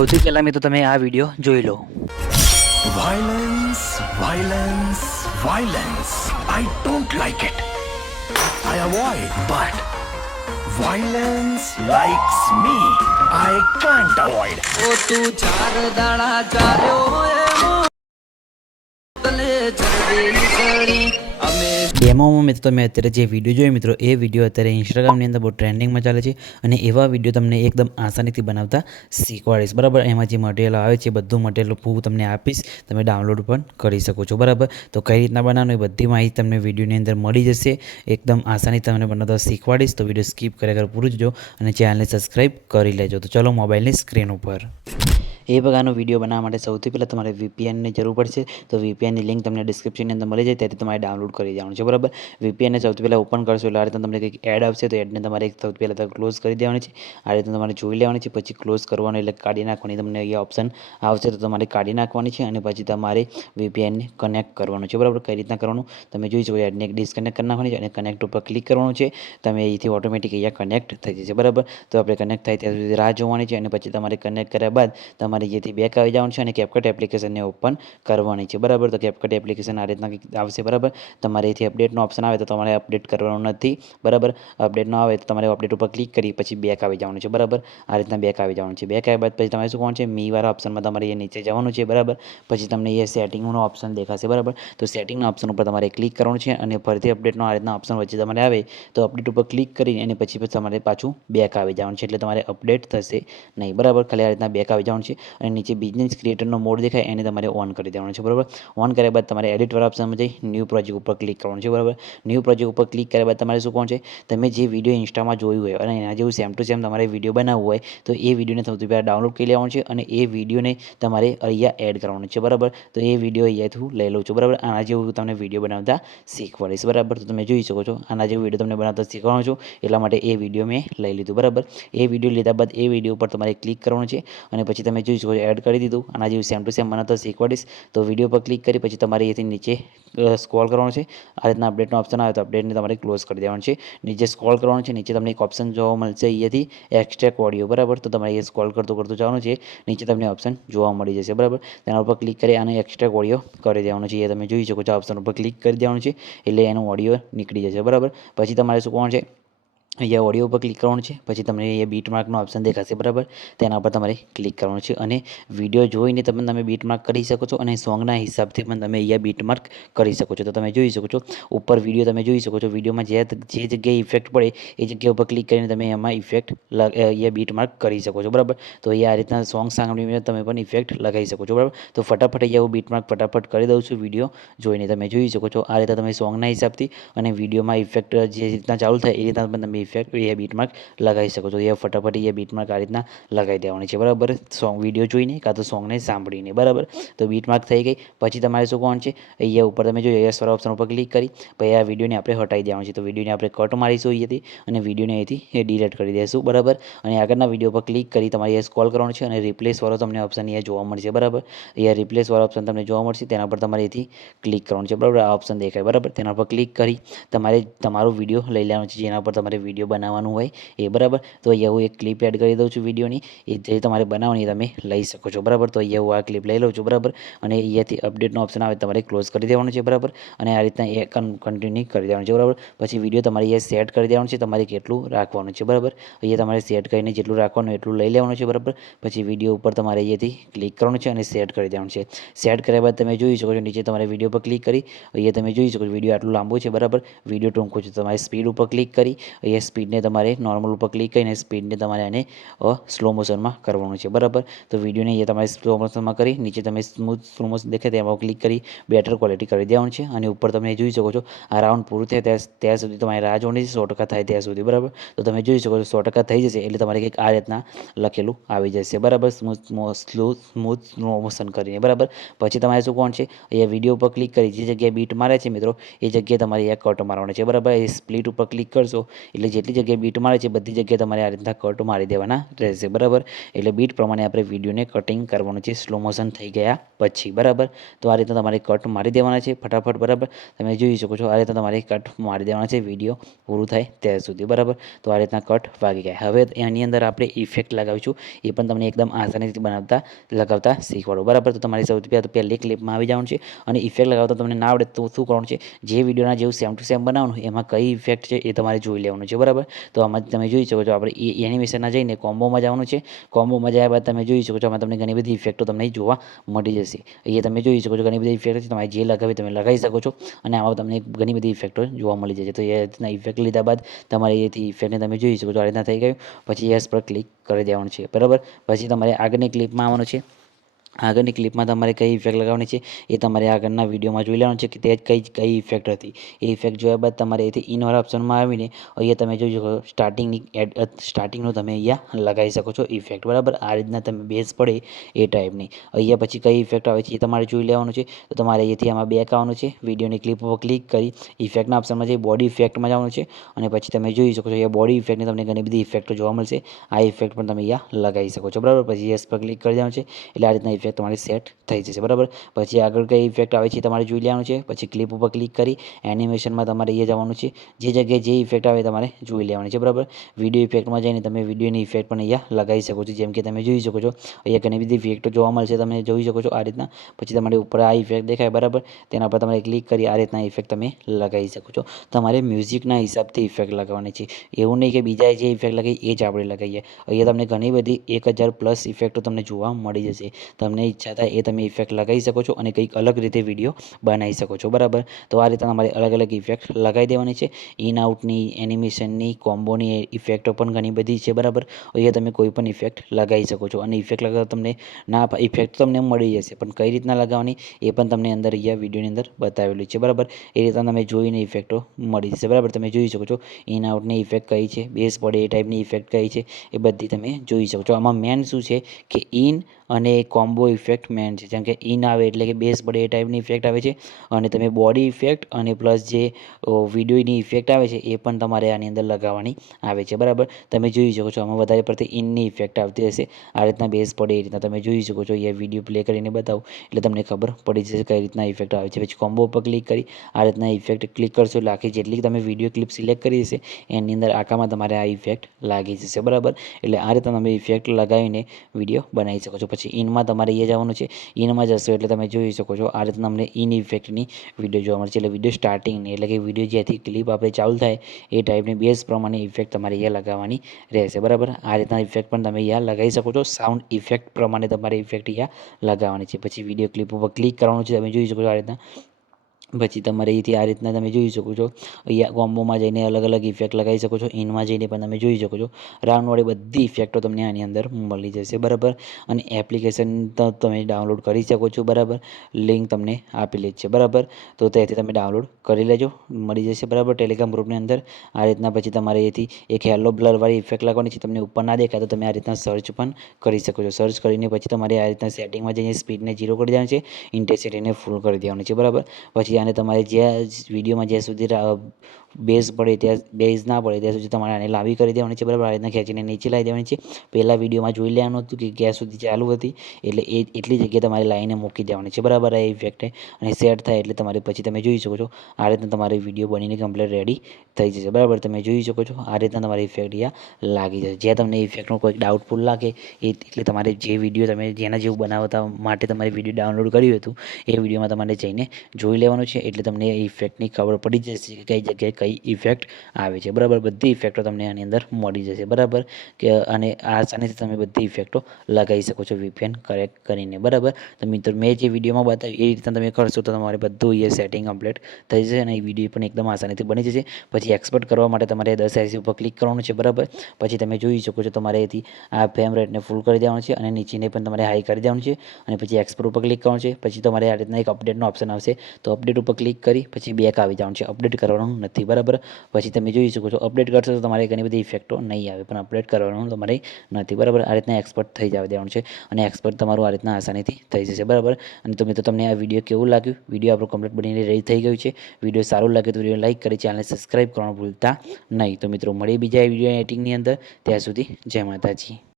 સૌથી પહેલાં મિત્રો તમે આ વિડીયો જોઈ લો. Violence, violence, violence. I don't like it. I avoid, but violence likes me. I can't avoid. ઓ તું ચાર દાડા ચાલ્યો એવો તલે ચડેલી ચડી અમે ડેમોમાં મિત્રો તમે અત્યારે જે વિડીયો જોયો મિત્રો એ વિડીયો અત્યારે ઇન્સ્ટાગ્રામની અંદર બહુ ટ્રેન્ડિંગમાં ચાલે છે અને એવા વિડીયો તમને એકદમ આસાનીથી બનાવતા શીખવાડીશ. બરાબર, એમાં જે મટીરિયલ આવે છે બધું મટીરિયલ હું તમને આપીશ, તમે ડાઉનલોડ પણ કરી શકો છો. બરાબર, તો કઈ રીતના બનાવવાનું એ બધી માહિતી તમને વિડીયોની અંદર મળી જશે. એકદમ આસાની તમને બનાવતા શીખવાડીશ. તો વિડીયો સ્કીપ કર્યા પૂરું જોજો અને ચેનલને સબસ્ક્રાઈબ કરી લેજો. તો ચલો મોબાઈલની સ્ક્રીન ઉપર એ પ્રકારનો વિડીયો બનાવવા માટે સૌથી પહેલાં તમારે VPNની જરૂર પડશે. તો VPNની લિંક તમને ડિસ્ક્રિપ્શનની અંદર મળી જાય, ત્યાંથી તમારે ડાઉનલોડ કરી દેવાનું છે. બરાબર, VPNને સૌથી પહેલાં ઓપન કરશો એટલે આ રીતે તમને કંઈક એડ આવશે, તો એડને તમારે સૌથી પહેલાં ક્લોઝ કરી દેવાની છે. આ રીતે તમારે જોઈ લેવાની છે, પછી ક્લોઝ કરવાનું એટલે કાઢી નાખવાની. તમને અહીંયા ઓપ્શન આવશે તો તમારે કાઢી નાખવાની છે અને પછી તમારે VPNને કનેક્ટ કરવાનું છે. બરાબર, કઈ રીતના કરવાનું તમે જોઈ શકો. એડને ડિસ્કનેક્ટ કરી નાખવાની છે અને કનેક્ટ ઉપર ક્લિક કરવાનું છે. તમે અહીંથી ઓટોમેટિક અહીંયા કનેક્ટ થઈ જશે. બરાબર, તો આપણે કનેક્ટ થાય ત્યાં સુધી રાહ જોવાની છે અને પછી તમારે કનેક્ટ કર્યા બાદ તમારે જેથી બેક આવી જવાનું છે અને CapCut એપ્લિકેશનને ઓપન કરવાની છે. બરાબર, તો CapCut એપ્લિકેશન આ રીતના આવશે. બરાબર, તમારે અહીંથી અપડેટનો ઓપ્શન આવે તો તમારે અપડેટ કરવાનું નથી. બરાબર, અપડેટ ન આવે તો તમારે અપડેટ ઉપર ક્લિક કરી પછી બેક આવી જવાનું છે. બરાબર, આ રીતના બેક આવી જવાનું છે. બેક આવ્યા બાદ પછી તમારે શું કરવાનું છે, મીવાળા ઓપ્શનમાં તમારે એ નીચે જવાનું છે. બરાબર, પછી તમને એ સેટિંગનો ઓપ્શન દેખાશે. બરાબર, તો સેટિંગના ઓપ્શન ઉપર તમારે ક્લિક કરવાનું છે અને ફરીથી અપડેટનો આ રીતના ઓપ્શન વચ્ચે તમારે આવે તો અપડેટ ઉપર ક્લિક કરી અને પછી તમારે પાછું બેક આવી જવાનું છે. એટલે તમારે અપડેટ થશે નહીં. બરાબર, ખાલી આ રીતના બેક આવી જવાનું છે અને નીચે બિઝનેસ ક્રિએટરનો મોડ દેખાય એને તમારે ઓન કરી દેવાનું છે. બરાબર, ઓન કર્યા બાદ તમારે એડિટવાળા ઓપ્શનમાં જઈ ન્યૂ પ્રોજેક્ટ ઉપર ક્લિક કરવાનું છે. બરાબર, ન્યૂ પ્રોજેક્ટ ઉપર ક્લિક કર્યા બાદ તમારે શું કરવાનું છે, તમે જે વિડીયો ઇન્સ્ટામાં જોયું હોય અને એના જેવું સેમ ટુ સેમ તમારે વિડીયો બનાવવું હોય તો એ વિડીયોને સૌથી પહેલાં ડાઉનલોડ કરી લેવાનું છે અને એ વિડીયોને તમારે અહીંયા એડ કરવાનું છે. બરાબર, તો એ વિડીયો અહીંયાથી હું લઈ લઉં છું. બરાબર, આના જેવું તમને વિડીયો બનાવતા શીખવાડીશ. બરાબર, તો તમે જોઈ શકો છો આના જેવું વિડીયો તમને બનાવતા શીખવાનું છું, એટલા માટે એ વિડીયો મેં લઈ લીધું. બરાબર, એ વિડીયો લીધા બાદ એ વિડીયો ઉપર તમારે ક્લિક કરવાનું છે અને પછી તમે જોઈ શકો છો એડ કરી દીધું. આના જેવું સેમ ટુ સેમ બનાવતા શીખવાડીશ. તો વિડીયો પર ક્લિક કરી પછી તમારે અહીંથી નીચે સ્ક્રોલ કરવાનું છે. આ રીતના અપડેટનો ઓપ્શન આવે તો અપડેટને તમારે ક્લોઝ કરી દેવાનું છે. નીચે સ્ક્રોલ કરવાનું છે. નીચે તમને એક ઓપ્શન જોવા મળશે અહીંયાથી એક્સ્ટ્રેક્ટ ઓડિયો. બરાબર, તો તમારે એ સ્ક્રોલ કરતું જવાનું છે. નીચે તમને ઓપ્શન જોવા મળી જશે. બરાબર, તેના ઉપર ક્લિક કરી અને એક્સ્ટ્રેક્ટ ઓડિયો કરી દેવાનું છે. એ તમે જોઈ શકો છો, ઓપ્શન ઉપર ક્લિક કરી દેવાનું છે એટલે એનો ઓડિયો નીકળી જશે. બરાબર, પછી તમારે શું કરવાનું છે, અહીંયા ઓડિયો ઉપર ક્લિક કરવાનું છે. પછી તમને અહીંયા બીટ માર્કનો ઓપ્શન દેખાશે. બરાબર, તેના ઉપર તમારે ક્લિક કરવાનું છે અને વિડીયો જોઈને તમે બીટ માર્ક કરી શકો છો અને સોંગના હિસાબથી પણ તમે અહીંયા બીટ માર્ક કરી શકો છો. તો તમે જોઈ શકો છો ઉપર વિડીયો તમે જોઈ શકો છો, વિડીયોમાં જે જગ્યાએ ઇફેક્ટ પડે એ જગ્યા ઉપર ક્લિક કરીને તમે એમાં ઇફેક્ટ અહીંયા બીટ માર્ક કરી શકો છો. બરાબર, તો અહીંયા આ રીતના સોંગ સાંભળીને તમે પણ ઇફેક્ટ લગાવી શકો છો. બરાબર, તો ફટાફટ અહીંયા હું બીટ માર્ક ફટાફટ કરી દઉં છું વિડીયો જોઈને. તમે જોઈ શકો છો આ રીતે તમે સોંગના હિસાબથી અને વિડીયોમાં ઇફેક્ટ જે રીતના ચાલુ થાય એ રીતના પણ તમે ઇફેક્ટ એ બીટ માર્ક લગાવી શકો છો. એ ફટાફટ એ બીટ માર્ક આ રીતના લગાવી દેવાની છે. બરાબર, સોંગ વિડીયો જોઈને કાં તો સોંગને સાંભળીને. બરાબર, તો બીટ માર્ક થઈ ગઈ. પછી તમારે શું કરવાનું છે, અહીંયા ઉપર તમે જોઈએ એસવાળા ઓપ્શન ઉપર ક્લિક કરી પછી આ વિડીયોને આપણે હટાવી દેવાનું છે. તો વિડીયોને આપણે કટ મારીશું અહીંયાથી અને વિડીયોને અહીંથી ડિલીટ કરી દઈશું. બરાબર, અને આગળના વિડીયો પર ક્લિક કરી તમારે એ સ્ક્રોલ કરવાનું છે અને રિપ્લેસવાળો તમને ઓપ્શન અહીંયા જોવા મળશે. બરાબર, અહીંયા રિપ્લેસવાળો ઓપ્શન તમને જોવા મળશે, તેના પર તમારે અહીંથી ક્લિક કરવાનું છે. બરાબર, આ ઓપ્શન દેખાય. બરાબર, તેના પર ક્લિક કરી તમારે તમારો વિડીયો લઈ લેવાનો છે જેના પર તમારે વિડીયો બનાવવાનું હોય એ. બરાબર, તો અહીંયા હું એક ક્લિપ એડ કરી દઉં છું વિડીયોની, એ જે તમારે બનાવવાની તમે લઈ શકો છો. બરાબર, તો અહીંયા હું આ ક્લિપ લઈ લઉં છું. બરાબર, અને અહીંયાથી અપડેટનો ઓપ્શન આવે તમારે ક્લોઝ કરી દેવાનું છે. બરાબર, અને આ રીતના એ કન્ટિન્યુ કરી દેવાનું છે. બરાબર, પછી વિડીયો તમારે અહીંયા સેટ કરી દેવાનું છે, તમારે કેટલું રાખવાનું છે. બરાબર, અહીંયા તમારે સેટ કરીને જેટલું રાખવાનું એટલું લઈ લેવાનું છે. બરાબર, પછી વિડીયો ઉપર તમારે અહીંયાથી ક્લિક કરવાનું છે અને સેટ કરી દેવાનું છે. સેટ કર્યા બાદ તમે જોઈ શકો છો નીચે તમારે વિડીયો પર ક્લિક કરી અહીંયા તમે જોઈ શકો છો વિડીયો આટલું લાંબુ છે. બરાબર, વિડીયો ટૂંકો છે, તમારે સ્પીડ ઉપર ક્લિક કરી અહીંયા સ્પીડને તમારે નોર્મલ ઉપર ક્લિક કરીને સ્પીડને તમારે એને સ્લો મોશનમાં કરવાનું છે. બરાબર, તો વિડીયોને અહીંયા તમારે સ્લો મોશનમાં કરી નીચે તમે સ્મૂથ સ્લો મોશન દેખાય તેમાં ક્લિક કરી બેટર ક્વોલિટી કરી દેવાનું છે અને ઉપર તમે જોઈ શકો છો આ રાઉન્ડ પૂરું થાય ત્યાં સુધી તમારે રાહ જોવાની છે 100% થાય ત્યાં સુધી. બરાબર, તો તમે જોઈ શકો છો 100% થઈ જશે એટલે તમારે કંઈક આ રીતના લખેલું આવી જશે. બરાબર, સ્મૂથ સ્લો મોશન કરીને. બરાબર, પછી તમારે શું કોણ છે, અહીંયા વિડીયો ઉપર ક્લિક કરી જે જગ્યાએ બીટ મારે છે મિત્રો એ જગ્યાએ તમારે અહીંયા કટ મારવાનો છે. બરાબર, એ સ્પ્લિટ ઉપર ક્લિક કરશો એટલે જેટલી જગ્યાએ બીટ મારે છે બધી જગ્યાએ તમારે આ રીતના કટ મારી દેવાના રહેશે, બરાબર. એટલે બીટ પ્રમાણે આપણે વિડીયોને કટિંગ કરવાનું છે સ્લો મોશન થઈ ગયા પછી, બરાબર. તો આ રીતના તમારે કટ મારી દેવાના છે ફટાફટ, બરાબર. તમે જોઈ શકો છો આ રીતના તમારે કટ મારી દેવાના છે વિડીયો પૂરું થાય ત્યાં સુધી, બરાબર. તો આ રીતના કટ વાગી ગયા. હવે એની અંદર આપણે ઇફેક્ટ લગાવીશું, એ પણ તમને એકદમ આસાનીથી લગાવતા શીખવાડો, બરાબર. તો તમારે સૌથી પહેલાં તો પહેલી ક્લિપમાં આવી જવાનું છે અને ઇફેક્ટ લગાવતા તમને ના આવડે તો શું કરવાનું છે, જે વિડીયોના જેવું સેમ ટુ સેમ બનાવવાનું એમાં કઈ ઇફેક્ટ છે એ તમારે જોઈ લેવાનું છે, બરાબર. તો આમાં તમે જોઈ શકો છો આપણે એનિમેશનમાં જઈને કોમ્બોમાં જવાનું છે. કોમ્બોમાં જયા બાદ તમે જોઈ શકો છો આમાં તમને ઘણી બધી ઇફેક્ટો તમને જોવા મળી જશે. અહીંયા તમે જોઈ શકો છો ઘણી બધી ઇફેક્ટ છે, તમારે જે લગાવી તમે લગાવી શકો છો અને આમાં તમને ઘણી બધી ઇફેક્ટો જોવા મળી જશે. તો એ રીતના ઇફેક્ટ લીધા બાદ તમારે એથી ઇફેક્ટને તમે જોઈ શકો છો આ રીતના થઈ ગયું. પછી યસ પર ક્લિક કરી દેવાનું છે, બરાબર. પછી તમારે આગળની ક્લિપમાં આવવાનું છે. આગળની ક્લિપમાં તમારે કઈ ઇફેક્ટ લગાવવાની છે એ તમારે આગળના વિડીયોમાં જોઈ લેવાનું છે કે તે કઈ ઇફેક્ટ હતી. એ ઇફેક્ટ જોયા બાદ તમારે એથી ઇનવાળા ઓપ્શનમાં આવીને અહીંયા તમે જોઈ શકો સ્ટાર્ટિંગનું તમે અહીંયા લગાવી શકો છો ઇફેક્ટ, બરાબર. આ રીતના તમે બેઝ પડે એ ટાઈપની. અહીંયા પછી કઈ ઇફેક્ટ આવે છે એ તમારે જોઈ લેવાનું છે. તો તમારે અહીંયાથી આમાં બેક આવવાનું છે, વિડીયોની ક્લિપ ઉપર ક્લિક કરી ઇફેક્ટના ઓપ્શનમાં જઈ બોડી ઇફેક્ટમાં જવાનું છે અને પછી તમે જોઈ શકો છો અહીંયા બોડી ઇફેક્ટની તમને ઘણી બધી ઇફેક્ટો જોવા મળશે. આ ઇફેક્ટ પણ તમે અહીંયા લગાવી શકો છો, બરાબર. પછી યસ પર ક્લિક કરી દેવાનું છે એટલે આ રીતના ઇફેક્ટ તમારી સેટ થઈ જશે, બરાબર. પછી આગળ કઈ ઇફેક્ટ આવે છે તમારે જોઈ લેવાનું છે. પછી ક્લિપ ઉપર ક્લિક કરી એનિમેશનમાં તમારે અહીંયા જવાનું છે, જે જગ્યાએ જે ઇફેક્ટ આવે તમારે જોઈ લેવાની છે, બરાબર. વિડીયો ઇફેક્ટમાં જઈને તમે વિડીયોની ઇફેક્ટ પણ અહીંયા લગાવી શકો છો, જેમ કે તમે જોઈ શકો છો અહીંયા ઘણી બધી ઇફેક્ટો જોવા મળશે, તમે જોઈ શકો છો આ રીતના. પછી તમારે ઉપર આ ઇફેક્ટ દેખાય, બરાબર, તેના પર તમારે ક્લિક કરી આ રીતના ઇફેક્ટ તમે લગાવી શકો છો. તમારે મ્યુઝિકના હિસાબથી ઇફેક્ટ લગાવવાની છે, એવું નહીં કે બીજા જે ઇફેક્ટ લગાવી એ જ આપણે લગાવીએ. અહીંયા તમને ઘણી બધી 1000+ ઇફેક્ટો તમને જોવા મળી જશે. તમને ઈચ્છા થાય એ તમે ઇફેક્ટ લગાવી શકો છો અને કંઈક અલગ રીતે વિડીયો બનાવી શકો છો, બરાબર. તો આ રીતના તમારે અલગ અલગ ઇફેક્ટ લગાવી દેવાની છે. ઇન આઉટની, એનિમેશનની, કોમ્બોની ઇફેક્ટો પણ ઘણી બધી છે, બરાબર. અહીંયા તમે કોઈ પણ ઇફેક્ટ લગાવી શકો છો અને ઇફેક્ટ લગાવતા તમને ઇફેક્ટ તમને મળી જશે, પણ કઈ રીતના લગાવવાની એ પણ તમને અંદર અહીંયા વિડીયોની અંદર બતાવેલું છે, બરાબર. એ રીતના તમે જોઈને ઇફેક્ટો મળી જશે, બરાબર. તમે જોઈ શકો છો ઇન આઉટની ઇફેક્ટ કઈ છે, બેઝ પડે એ ટાઈપની ઇફેક્ટ કઈ છે એ બધી તમે જોઈ શકો છો. આમાં મેન શું છે કે ઇન અને કોમ્બો ઇફેક્ટ મેન છે. જેમ કે ઇન આવે એટલે કે બેઝ પડે એ ટાઈપની ઇફેક્ટ આવે છે અને તમે બોડી ઇફેક્ટ અને પ્લસ જે વિડીયોની ઇફેક્ટ આવે છે એ પણ તમારે આની અંદર લગાવવાની આવે છે, બરાબર. તમે જોઈ શકો છો આમાં વધારે પડતી ઇનની ઇફેક્ટ આવતી હશે. આ રીતના બેઝ પડે એ રીતના તમે જોઈ શકો છો. એ વિડીયો પ્લે કરીને બતાવું એટલે તમને ખબર પડી જશે કઈ રીતના ઇફેક્ટ આવે છે. પછી કોમ્બો ઉપર ક્લિક કરી આ રીતના ઇફેક્ટ ક્લિક કરશો એટલે આખી જેટલી તમે વિડીયો ક્લિપ સિલેક્ટ કરી હશે એની અંદર આખામાં તમારે આ ઇફેક્ટ લાગી જશે, બરાબર. એટલે આ રીતના તમે ઇફેક્ટ લગાવીને વિડીયો બનાવી શકો છો. પછી ઇનમાં તમારે એ જવાનું છે. ઇનમાં જશો એટલે તમે જોઈ શકો છો આ રીતના અમને ઇન ઇફેક્ટની વિડીયો જોવા મળશે. એટલે વિડીયો સ્ટાર્ટિંગની એટલે કે વિડીયો જ્યાંથી ક્લિપ આપણે ચાલુ થાય એ ટાઈપની બેઝ પ્રમાણે ઇફેક્ટ તમારે અહીંયા લગાવવાની રહેશે, બરાબર. આ રીતના ઇફેક્ટ પણ તમે અહીંયા લગાવી શકો છો. સાઉન્ડ ઇફેક્ટ પ્રમાણે તમારે ઇફેક્ટ અહીંયા લગાવવાની છે. પછી વિડીયો ક્લિપ ઉપર ક્લિક કરવાનું છે, તમે જોઈ શકો છો આ રીતના. પછી તમારે અહીંથી આ રીતના તમે જોઈ શકો છો અહીંયા કોમ્બોમાં જઈને અલગ અલગ ઇફેક્ટ લગાવી શકો છો. ઇનમાં જઈને પણ તમે જોઈ શકો છો રાઉન્ડવાળી બધી ઇફેક્ટો તમને આની અંદર મળી જશે, બરાબર. અને એપ્લિકેશન તો તમે ડાઉનલોડ કરી શકો છો, બરાબર. લિંક તમને આપેલી જ છે, બરાબર. તો ત્યાંથી તમે ડાઉનલોડ કરી લેજો, મળી જશે, બરાબર. ટેલિગ્રામ ગ્રુપની અંદર આ રીતના. પછી તમારે અહીંથી એક હેલો બ્લરવાળી ઇફેક્ટ લગાવવાની છે. તમને ઉપર ના દેખાય તો તમે આ રીતના સર્ચ પણ કરી શકો છો. સર્ચ કરીને પછી તમારે આ રીતના સેટિંગમાં જઈને સ્પીડને 0 કરી દેવાનું છે, ઇન્ટેન્સિટીને ફૂલ કરી દેવાનું છે, બરાબર. પછી આને તમારે જ્યાં વિડીયોમાં જ્યાં સુધી બેઝ પડે ત્યાં બેઝ ના પડે ત્યાં સુધી તમારે આને લાંબી કરી દેવાની છે, બરાબર. આ રીતના ખેંચીને નીચે લાવી દેવાની છે. પહેલાં વિડીયોમાં જોઈ લેવાનું હતું કે ક્યાં સુધી ચાલુ હતી એટલે એટલી જગ્યાએ તમારે લાઈને મૂકી દેવાની છે, બરાબર. આ ઇફેક્ટે અને સેટ થાય એટલે તમારે પછી તમે જોઈ શકો છો આ રીતના તમારે વિડીયો બનીને કમ્પ્લીટ રેડી થઈ જશે, બરાબર. તમે જોઈ શકો છો આ રીતના તમારી ઇફેક્ટ અહીંયા લાગી જશે. જ્યાં તમને ઇફેક્ટનો કોઈ ડાઉટફુલ લાગે એટલે તમારે જે વિડીયો તમે જેના જેવું બનાવતા માટે તમારે વિડીયો ડાઉનલોડ કર્યું હતું એ વિડીયોમાં તમારે જઈને જોઈ લેવાનું છે. એટલે તમને ઇફેક્ટની ખબર પડી જશે કે કઈ જગ્યાએ કઈ ઇફેક્ટ આવે છે, બરાબર. બધી ઇફેક્ટો તમને આની અંદર મળી જશે, બરાબર. કે અને આસાનીથી તમે બધી ઇફેક્ટો લગાવી શકો છો VPN કરેક્ટ કરીને, બરાબર. તો મિત્રો મેં જે વિડીયોમાં બતાવ્યું એ રીતના તમે કરશો તો તમારે બધું એ સેટિંગ કમ્પ્લીટ થઈ જશે અને એ વિડીયો પણ એકદમ આસાનીથી બની જશે. પછી એક્સપોર્ટ કરવા માટે તમારે 1080 ઉપર ક્લિક કરવાનું છે, બરાબર. પછી તમે જોઈ શકો છો તમારે અહીંથી આ ફ્રેમ રેટને ફૂલ કરી દેવાનું છે અને નીચેને પણ તમારે હાઈ કરી દેવાનું છે અને પછી એક્સપોર્ટ ઉપર ક્લિક કરવાનું છે. પછી તમારે આ રીતના એક અપડેટનો ઓપ્શન આવશે તો અપડેટ ઉપર ક્લિક કરી પછી બેક આવી જવાનું છે, અપડેટ કરવાનું નથી, બરાબર. પછી તમે જોઈ શકો છો અપડેટ કરશો તો તમારે ઘણી બધી ઇફેક્ટો નહીં આવે, પણ અપડેટ કરવાનું તમારે નથી, બરાબર. આ રીતના એક્સપર્ટ થઈ જવા દેવાનું છે અને એક્સપર્ટ તમારું આ રીતના આસાનીથી થઈ જશે, બરાબર. અને તો મિત્રો તમને આ વિડીયો કેવું લાગ્યું? વિડીયો આપણું કમ્પ્લીટ બનીને રેડી થઈ ગયું છે. વિડીયો સારું લાગે તો વિડીયો લાઇક કરી ચેનલને સબસ્ક્રાઈબ કરવાનું ભૂલતા નહીં. તો મિત્રો મળીએ બીજા વિડીયો એડિટિંગની અંદર. ત્યાં સુધી જય માતાજી.